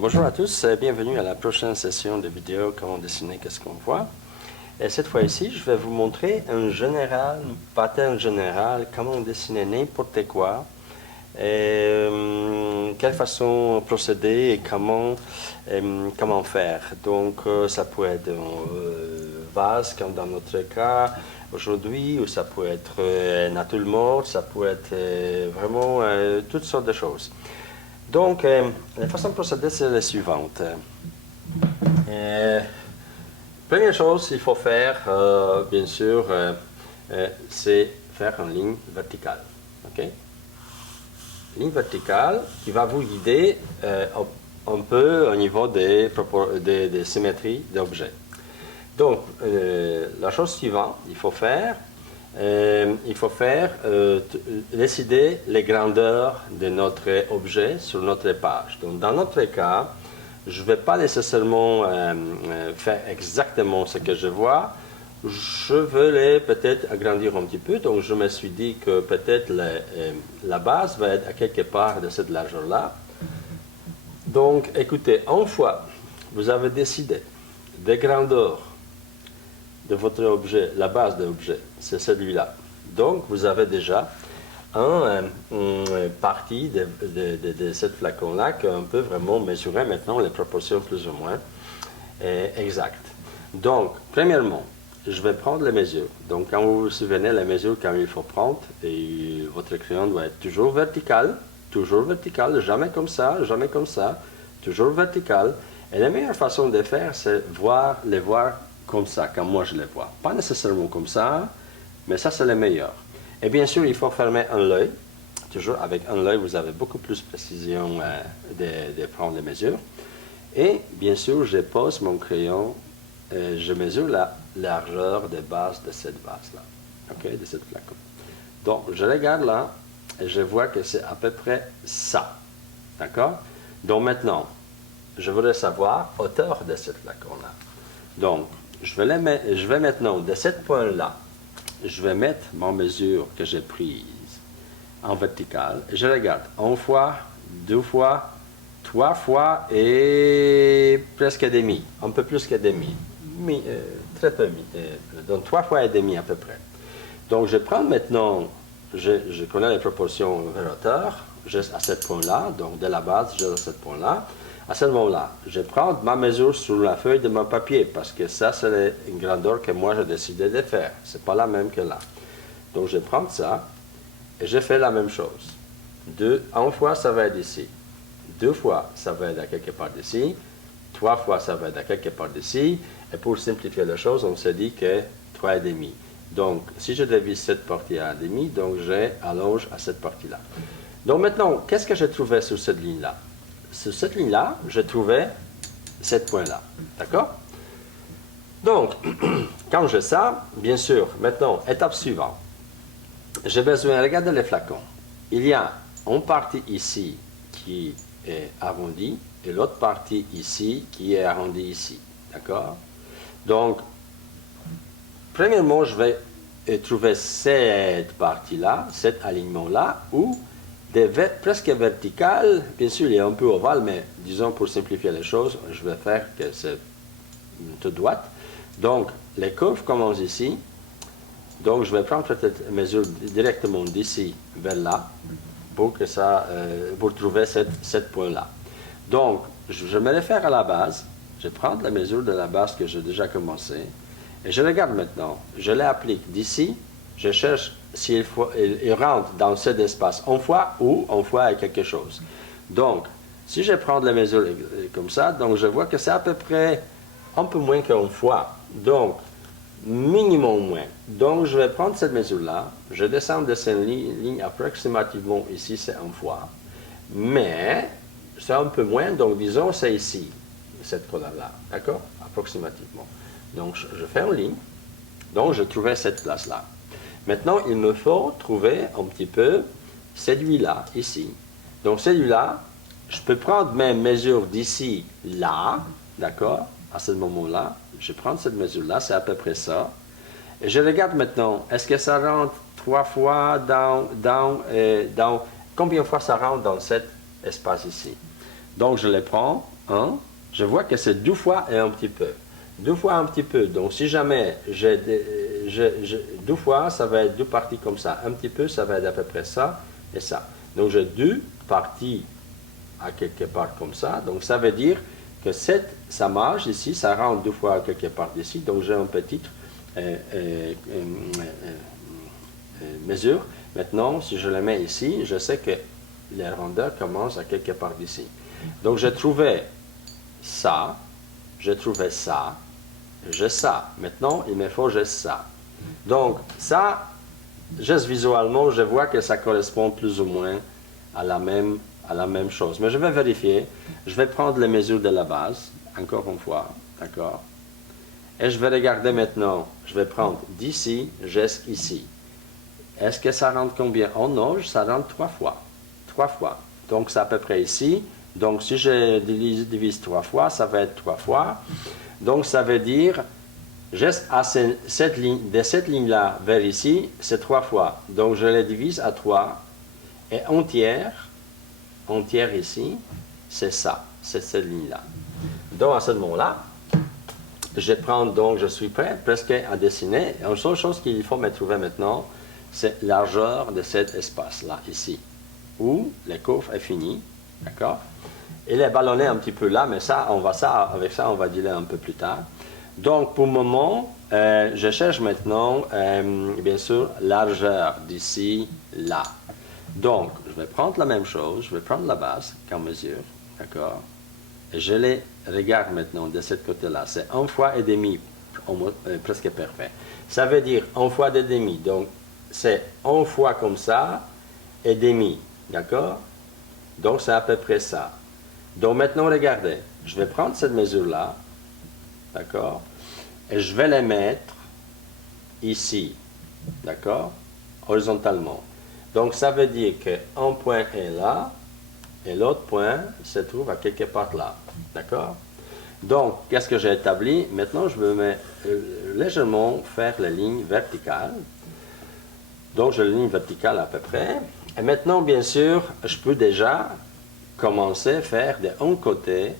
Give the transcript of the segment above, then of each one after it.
Bonjour à tous, bienvenue à la prochaine session de vidéo Comment dessiner, qu'est-ce qu'on voit. Et cette fois-ci, je vais vous montrer un pattern général, comment dessiner n'importe quoi, et quelle façon procéder et comment faire. Donc ça peut être un vase comme dans notre cas aujourd'hui, ou ça peut être nature morte, ça peut être vraiment toutes sortes de choses. Donc, la façon de procéder, c'est la suivante. Première chose qu'il faut faire, bien sûr, c'est faire une ligne verticale. Okay? Ligne verticale qui va vous guider un peu au niveau des symétries d'objets. Donc, la chose suivante, il faut décider les grandeurs de notre objet sur notre page. Donc, dans notre cas, je ne vais pas nécessairement faire exactement ce que je vois. Je veux peut-être agrandir un petit peu. Donc, je me suis dit que peut-être la base va être à quelque part de cette largeur-là. Donc, écoutez, une fois vous avez décidé des grandeurs de votre objet, la base de l'objet, c'est celui-là. Donc, vous avez déjà une partie de cette flacon-là qu'on peut vraiment mesurer maintenant les proportions plus ou moins exactes. Donc, premièrement, je vais prendre les mesures. Donc, quand vous vous souvenez les mesures quand il faut prendre, et votre crayon doit être toujours vertical, jamais comme ça, toujours vertical. Et la meilleure façon de faire, c'est les voir comme ça, comme moi je les vois. Pas nécessairement comme ça, mais ça c'est le meilleur. Et bien sûr, il faut fermer un œil. Toujours avec un œil, vous avez beaucoup plus de précision de prendre les mesures. Et bien sûr, je pose mon crayon, je mesure la largeur de base de cette base-là, okay, de cette flacon. Donc, je regarde là, et je vois que c'est à peu près ça. D'accord? Donc maintenant, je voudrais savoir la hauteur de cette flacon-là. Donc, je vais maintenant, de ce point-là, je vais mettre ma mesure que j'ai prise en verticale. Je regarde une fois, deux fois, trois fois et presque demi, un peu plus que demi, très peu, donc 3 fois et demi à peu près. Donc, je prends maintenant, je connais les proportions vers hauteur, juste à ce point-là, donc de la base jusqu'à ce point-là. À ce moment-là, je prends ma mesure sur la feuille de mon papier, parce que ça, c'est une grandeur que moi, j'ai décidé de faire. Ce n'est pas la même que là. Donc, je prends ça, et je fais la même chose. Une fois, ça va être ici. Deux fois, ça va être à quelque part d'ici. Trois fois, ça va être à quelque part d'ici. Et pour simplifier la chose, on se dit que 3,5. Donc, si je divise cette partie à demi, donc j'allonge à cette partie-là. Donc maintenant, qu'est-ce que j'ai trouvé sur cette ligne-là? Sur cette ligne-là, je trouvais ce point-là. D'accord? Donc, quand j'ai ça, bien sûr, maintenant, étape suivante. J'ai besoin de regarder les flacons. Il y a une partie ici qui est arrondie et l'autre partie ici qui est arrondie ici. D'accord? Donc, premièrement, je vais trouver cette partie-là, cet alignement-là, où presque vertical, bien sûr il est un peu ovale, mais disons pour simplifier les choses, je vais faire que c'est toute droite. Donc les courbes commencent ici, donc je vais prendre cette mesure directement d'ici vers là, pour trouver ce point-là. Donc je me réfère à la base, je prends la mesure de la base que j'ai déjà commencé, et je regarde maintenant, je l'applique d'ici, je cherche s'il rentre dans cet espace une fois ou une fois à quelque chose. Donc, si je prends la mesure comme ça, donc je vois que c'est à peu près un peu moins qu'une fois. Donc, minimum moins. Donc, je vais prendre cette mesure-là, je descends de cette ligne approximativement ici, c'est une fois. Mais, c'est un peu moins, donc disons c'est ici, cette colonne-là. D'accord? Approximativement. Donc, je fais une ligne. Donc, je trouvais cette place-là. Maintenant, il me faut trouver un petit peu celui-là, ici. Donc, celui-là, je peux prendre mes mesures d'ici, là, d'accord? À ce moment-là, je prends cette mesure-là, c'est à peu près ça. Et je regarde maintenant, est-ce que ça rentre 3 fois combien de fois ça rentre dans cet espace ici? Donc, je les prends, 1, je vois que c'est 2 fois et un petit peu. 2 fois un petit peu. Donc, si jamais j'ai 2 fois, ça va être 2 parties comme ça. Un petit peu, ça va être à peu près ça et ça. Donc, j'ai 2 parties à quelque part comme ça. Donc, ça veut dire que ça marche ici, ça rentre 2 fois à quelque part ici. Donc, j'ai un petit mesure. Maintenant, si je le mets ici, je sais que les rondeurs commencent à quelque part d'ici. Donc, j'ai trouvé ça, j'ai trouvé ça, j'ai ça. Maintenant, il me faut juste ça. Donc, ça, juste visuellement, je vois que ça correspond plus ou moins à la même chose. Mais je vais vérifier. Je vais prendre les mesures de la base, encore une fois, d'accord? Et je vais regarder maintenant. Je vais prendre d'ici jusqu'ici. Est-ce que ça rentre combien? Oh non, ça rentre 3 fois. 3 fois. Donc, c'est à peu près ici. Donc, si je divise 3 fois, ça va être 3 fois. Donc, ça veut dire, juste à cette ligne, de cette ligne-là vers ici, c'est 3 fois. Donc, je les divise à 3. Et entière ici, c'est ça. C'est cette ligne-là. Donc, à ce moment-là, je prends, donc, je suis prêt presque à dessiner. La seule chose qu'il faut me trouver maintenant, c'est la largeur de cet espace-là, ici, où la courbe est finie, d'accord? Il est ballonné un petit peu là, mais ça, avec ça, on va dealer un peu plus tard. Donc, pour le moment, je cherche maintenant, bien sûr, largeur d'ici, là. Donc, je vais prendre la même chose, je vais prendre la base comme mesure, d'accord? Et je les regarde maintenant de ce côté-là. C'est 1 fois et demi, presque parfait. Ça veut dire 1 fois et demi. Donc, c'est 1 fois comme ça et demi, d'accord? Donc, c'est à peu près ça. Donc, maintenant, regardez. Je vais prendre cette mesure-là, d'accord? Et je vais la mettre ici, d'accord? Horizontalement. Donc, ça veut dire qu'un point est là, et l'autre point se trouve à quelque part là. D'accord? Donc, qu'est-ce que j'ai établi? Maintenant, je vais légèrement faire la ligne verticale. Donc, j'ai la ligne verticale à peu près. Et maintenant, bien sûr, je peux déjà commencer à faire de un côté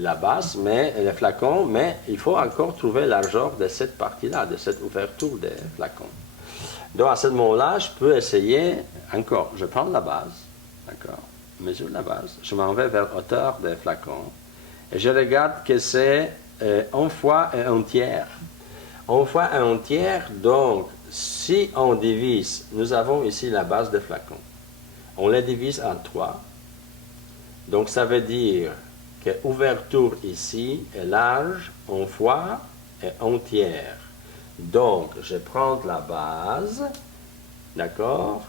la base, mais le flacon, mais il faut encore trouver la largeur de cette partie-là, de cette ouverture des flacons. Donc, à ce moment-là, je peux essayer, encore, je prends la base, d'accord, mesure la base, je m'en vais vers hauteur des flacons, et je regarde que c'est 1 fois et 1 tiers. 1 fois et 1 tiers, donc, si on divise, nous avons ici la base des flacons, on les divise en 3, donc ça veut dire que l'ouverture ici est large 1 fois et 1 tiers. Donc, je prends la base, d'accord,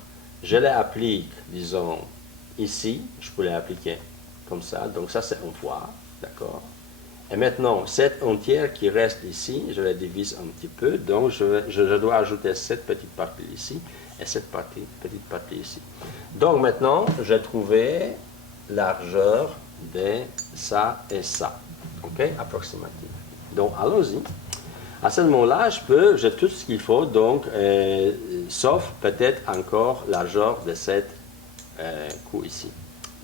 je l'applique, disons, ici, je peux l'appliquer comme ça, donc ça c'est 1 fois, d'accord. Et maintenant, cette entière qui reste ici, je la divise un petit peu, donc je dois ajouter cette petite partie ici et cette petite partie ici. Donc maintenant, j'ai trouvé largeur de ça et ça, ok, approximative. Donc allons-y. À ce moment-là, j'ai tout ce qu'il faut, donc, sauf peut-être encore la largeur de cette coup ici,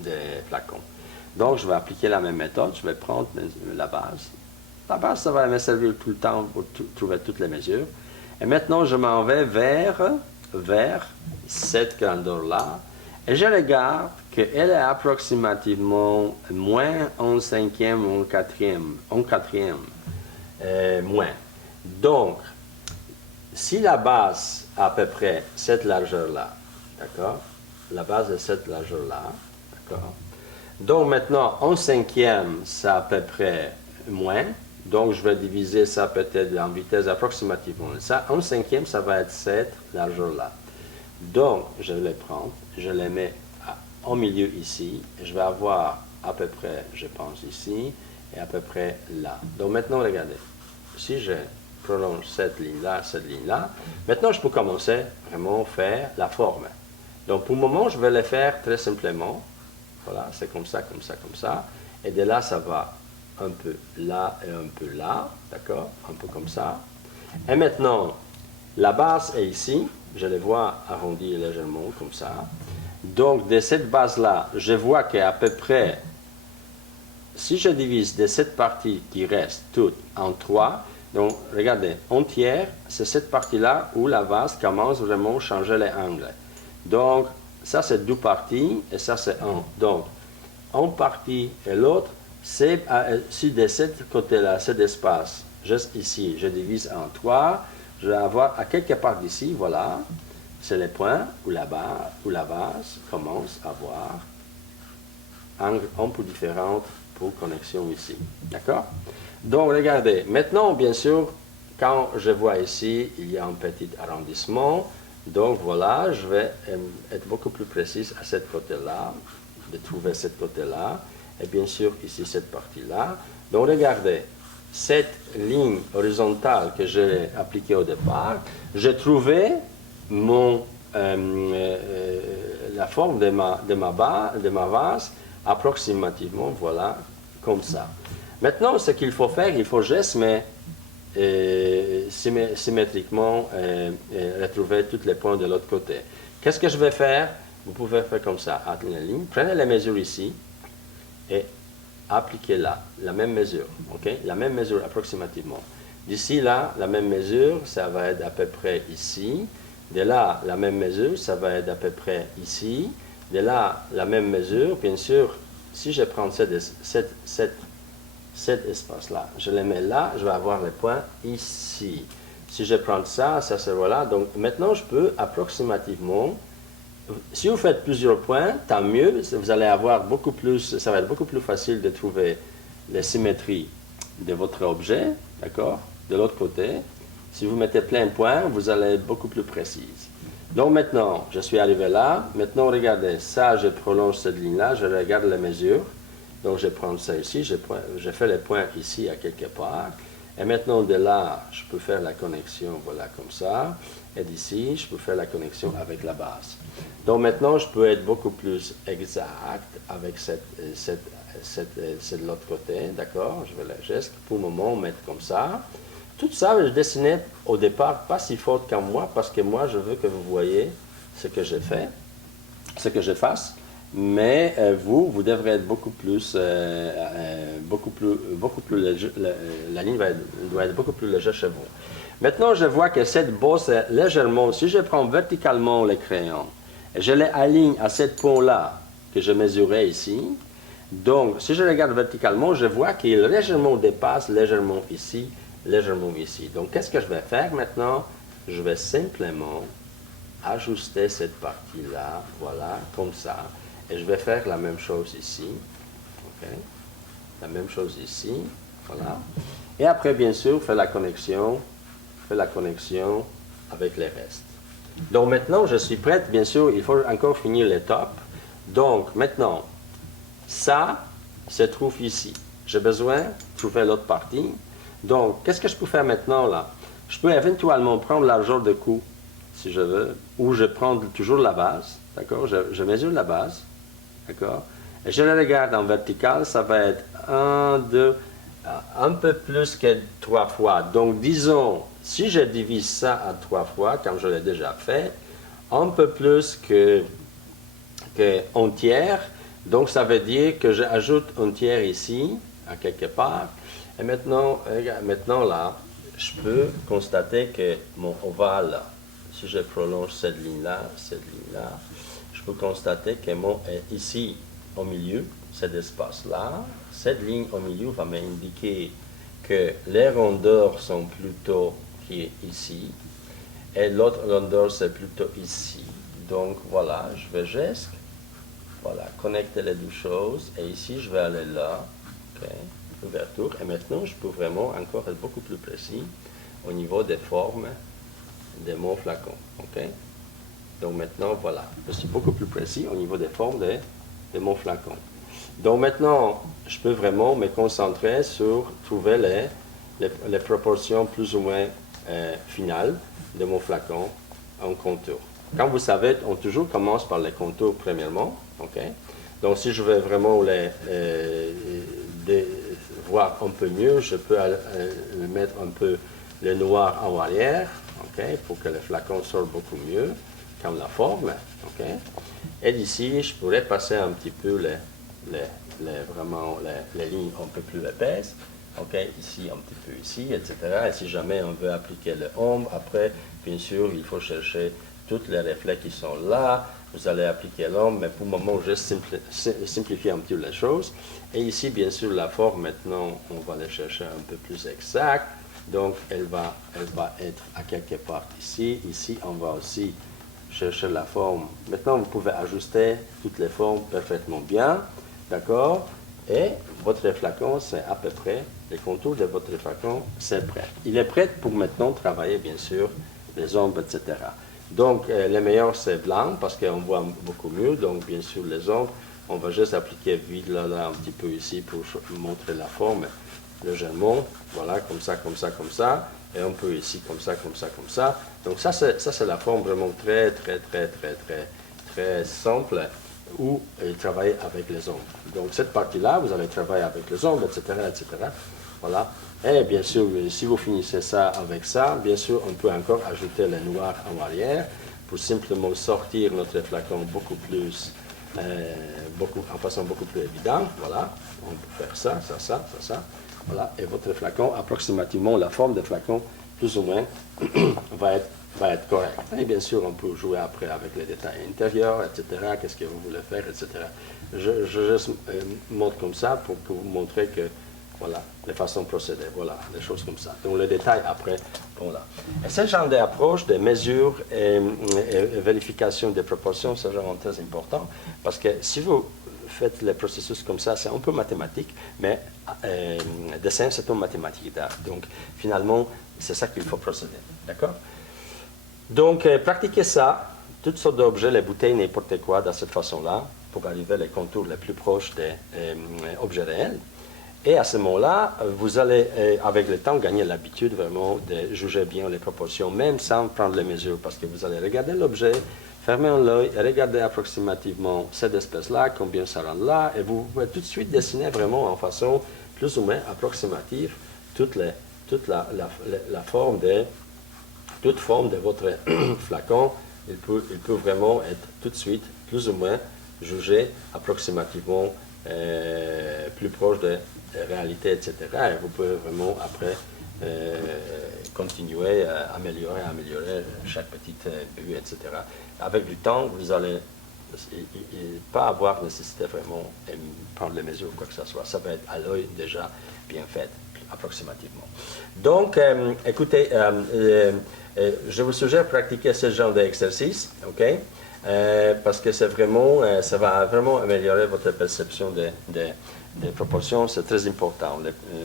de flacon. Donc, je vais appliquer la même méthode, je vais prendre la base. La base, ça va me servir tout le temps pour trouver toutes les mesures. Et maintenant, je m'en vais vers cette grandeur-là, et je regarde qu'elle est approximativement moins 1/5e ou 1/4e, moins. Donc, si la base a à peu près cette largeur-là, d'accord? La base est cette largeur-là, d'accord? Donc maintenant, 1/5e, c'est à peu près moins. Donc, je vais diviser ça peut-être en vitesse approximativement. Ça, 1/5e, ça va être cette largeur-là. Donc, je vais les prendre, je les mets au milieu ici. Et je vais avoir à peu près, je pense, ici, et à peu près là. Donc maintenant, regardez. Si je prolonge cette ligne-là, maintenant je peux commencer vraiment à faire la forme. Donc pour le moment, je vais le faire très simplement. Voilà, c'est comme ça, comme ça, comme ça. Et de là, ça va un peu là et un peu là, d'accord? Un peu comme ça. Et maintenant, la base est ici. Je les vois arrondir légèrement comme ça. Donc de cette base-là, je vois qu'à peu près si je divise de cette partie qui reste toute en 3, donc regardez, entière, c'est cette partie-là où la vase commence vraiment à changer les angles. Donc, ça c'est 2 parties et ça c'est 1. Donc, en partie et l'autre, c'est si de ce côté-là, cet espace, juste ici, je divise en 3, je vais avoir à quelque part d'ici, voilà, c'est les points où la vase commence à avoir un peu différentes pour connexion ici. D'accord? Donc, regardez, maintenant, bien sûr, quand je vois ici, il y a un petit arrondissement. Donc, voilà, je vais être beaucoup plus précise à ce côté-là, de trouver ce côté-là. Et bien sûr, ici, cette partie-là. Donc, regardez, cette ligne horizontale que j'ai appliquée au départ, j'ai trouvé la forme de ma vase approximativement, voilà, comme ça. Maintenant, ce qu'il faut faire, il faut juste symétriquement retrouver tous les points de l'autre côté. Qu'est-ce que je vais faire? Vous pouvez faire comme ça, la ligne, prenez les mesures ici et appliquez là, la même mesure, ok? La même mesure approximativement. D'ici là, la même mesure, ça va être à peu près ici. De là, la même mesure, ça va être à peu près ici. De là, la même mesure, bien sûr, si je prends cet espace-là, je le mets là, je vais avoir les points ici. Si je prends ça, ça se voilà. Donc maintenant, je peux approximativement, si vous faites plusieurs points, tant mieux, vous allez avoir beaucoup plus, ça va être beaucoup plus facile de trouver les symétries de votre objet, d'accord, de l'autre côté. Si vous mettez plein de points, vous allez être beaucoup plus précise. Donc maintenant, je suis arrivé là. Maintenant, regardez, ça, je prolonge cette ligne-là, je regarde les mesures. Donc, je prends ça ici, je fais les points ici à quelque part. Et maintenant, de là, je peux faire la connexion, voilà, comme ça. Et d'ici, je peux faire la connexion avec la base. Donc maintenant, je peux être beaucoup plus exact avec de l'autre côté, d'accord? Je vais la geste pour le moment mettre comme ça. Tout ça, je dessinais au départ pas si fort qu'en moi, parce que moi, je veux que vous voyez ce que j'ai fait, ce que je fasse. Mais vous devrez être beaucoup plus léger, la ligne doit être beaucoup plus légère chez vous. Maintenant, je vois que cette bosse est légèrement, si je prends verticalement le crayon, et je l'aligne à ce point-là que je mesurais ici, donc si je regarde verticalement, je vois qu'il légèrement dépasse, légèrement ici. Donc, qu'est-ce que je vais faire maintenant? Je vais simplement ajuster cette partie-là, voilà, comme ça. Et je vais faire la même chose ici. Okay. La même chose ici, voilà. Et après, bien sûr, faire la connexion avec les restes. Donc maintenant, je suis prête, bien sûr, il faut encore finir l'étape. Donc maintenant, ça se trouve ici. J'ai besoin de trouver l'autre partie. Donc, qu'est-ce que je peux faire maintenant là? Je peux éventuellement prendre la largeur de cou, si je veux, ou je prends toujours la base, d'accord? Je mesure la base, d'accord? Et je le regarde en vertical, ça va être 1, 2, un peu plus que 3 fois. Donc, disons, si je divise ça en 3 fois, comme je l'ai déjà fait, un peu plus que entière, donc ça veut dire que j'ajoute un tiers ici, à quelque part. Et maintenant là, je peux constater que mon ovale, si je prolonge cette ligne-là, je peux constater que mon est ici au milieu, cet espace-là. Cette ligne au milieu va m'indiquer que les rondeurs sont plutôt qui est ici, et l'autre rondeur c'est plutôt ici. Donc voilà, je vais juste connecter les deux choses, et ici je vais aller là, okay. Ouverture, et maintenant je peux vraiment encore être beaucoup plus précis au niveau des formes de mon flacon. Okay. Donc maintenant, voilà, je suis beaucoup plus précis au niveau des formes de mon flacon. Donc maintenant, je peux vraiment me concentrer sur trouver les proportions plus ou moins finales de mon flacon en contour. Comme vous savez, on toujours commence par les contours premièrement. Okay. Donc si je veux vraiment voir un peu mieux, je peux mettre un peu le noir en arrière, okay, pour que le flacon sorte beaucoup mieux, comme la forme. Okay. Et d'ici, je pourrais passer un petit peu vraiment les lignes un peu plus épaisses. Ok, ici, un petit peu ici, etc. Et si jamais on veut appliquer l'ombre, après, bien sûr, il faut chercher tous les reflets qui sont là. Vous allez appliquer l'ombre, mais pour le moment, je simplifie un petit peu les choses. Et ici, bien sûr, la forme, maintenant, on va la chercher un peu plus exacte. Donc, elle va être à quelque part ici. Ici, on va aussi chercher la forme. Maintenant, vous pouvez ajuster toutes les formes parfaitement bien. D'accord? Et votre flacon, c'est à peu près, les contours de votre flacon, c'est prêt. Il est prêt pour maintenant travailler, bien sûr, les ombres, etc. Donc, le meilleur, c'est blanc, parce qu'on voit beaucoup mieux. Donc, bien sûr, les ombres, on va juste appliquer vide là, un petit peu ici pour montrer la forme légèrement. Voilà, comme ça, comme ça, comme ça. Et un peu ici, comme ça, comme ça, comme ça. Donc, ça, c'est la forme vraiment très simple où travailler avec les ombres. Donc, cette partie-là, vous allez travailler avec les ombres, etc., etc. Voilà. Et bien sûr, si vous finissez ça avec ça, bien sûr, on peut encore ajouter le noir en arrière pour simplement sortir notre flacon beaucoup plus, en façon beaucoup plus évidente. Voilà. On peut faire ça, ça, ça, ça, ça. Voilà. Et votre flacon, approximativement, la forme du flacon, plus ou moins, va être correct. Et bien sûr, on peut jouer après avec les détails intérieurs, etc. Qu'est-ce que vous voulez faire, etc. Je juste montre comme ça pour vous montrer que, voilà, les façons de procéder, voilà, des choses comme ça. Donc, les détails après, voilà. Et ce genre d'approche, de mesures et vérification des proportions, c'est vraiment très important parce que si vous faites les processus comme ça, c'est un peu mathématique, mais dessin, c'est une mathématique d'art. Donc, finalement, c'est ça qu'il faut procéder. D'accord? Donc, pratiquez ça, toutes sortes d'objets, les bouteilles, n'importe quoi, de cette façon-là, pour arriver les contours les plus proches des objets réels. Et à ce moment-là, vous allez, avec le temps, gagner l'habitude vraiment de juger bien les proportions, même sans prendre les mesures, parce que vous allez regarder l'objet, fermer l'œil et regarder approximativement cette espèce-là, combien ça rend là, et vous pouvez tout de suite dessiner vraiment en façon plus ou moins approximative toute la forme toute forme de votre flacon. Il peut vraiment être tout de suite plus ou moins jugé approximativement plus proche de réalité, etc. Et vous pouvez vraiment après continuer à améliorer chaque petite vue, etc. Avec du temps, vous allez pas avoir nécessité vraiment de prendre les mesures ou quoi que ce soit. Ça va être à l'œil déjà bien fait, approximativement. Donc, écoutez, je vous suggère de pratiquer ce genre d'exercice, ok? Parce que c'est vraiment, ça va vraiment améliorer votre perception des proportions, c'est très important.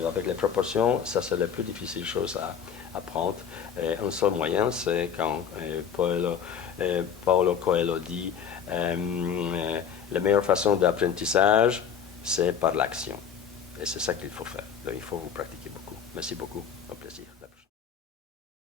Avec les proportions, ça c'est la plus difficile chose à apprendre. Un seul moyen, c'est quand Paulo Coelho dit la meilleure façon d'apprentissage, c'est par l'action. Et c'est ça qu'il faut faire. Donc, il faut vous pratiquer beaucoup. Merci beaucoup. Au plaisir.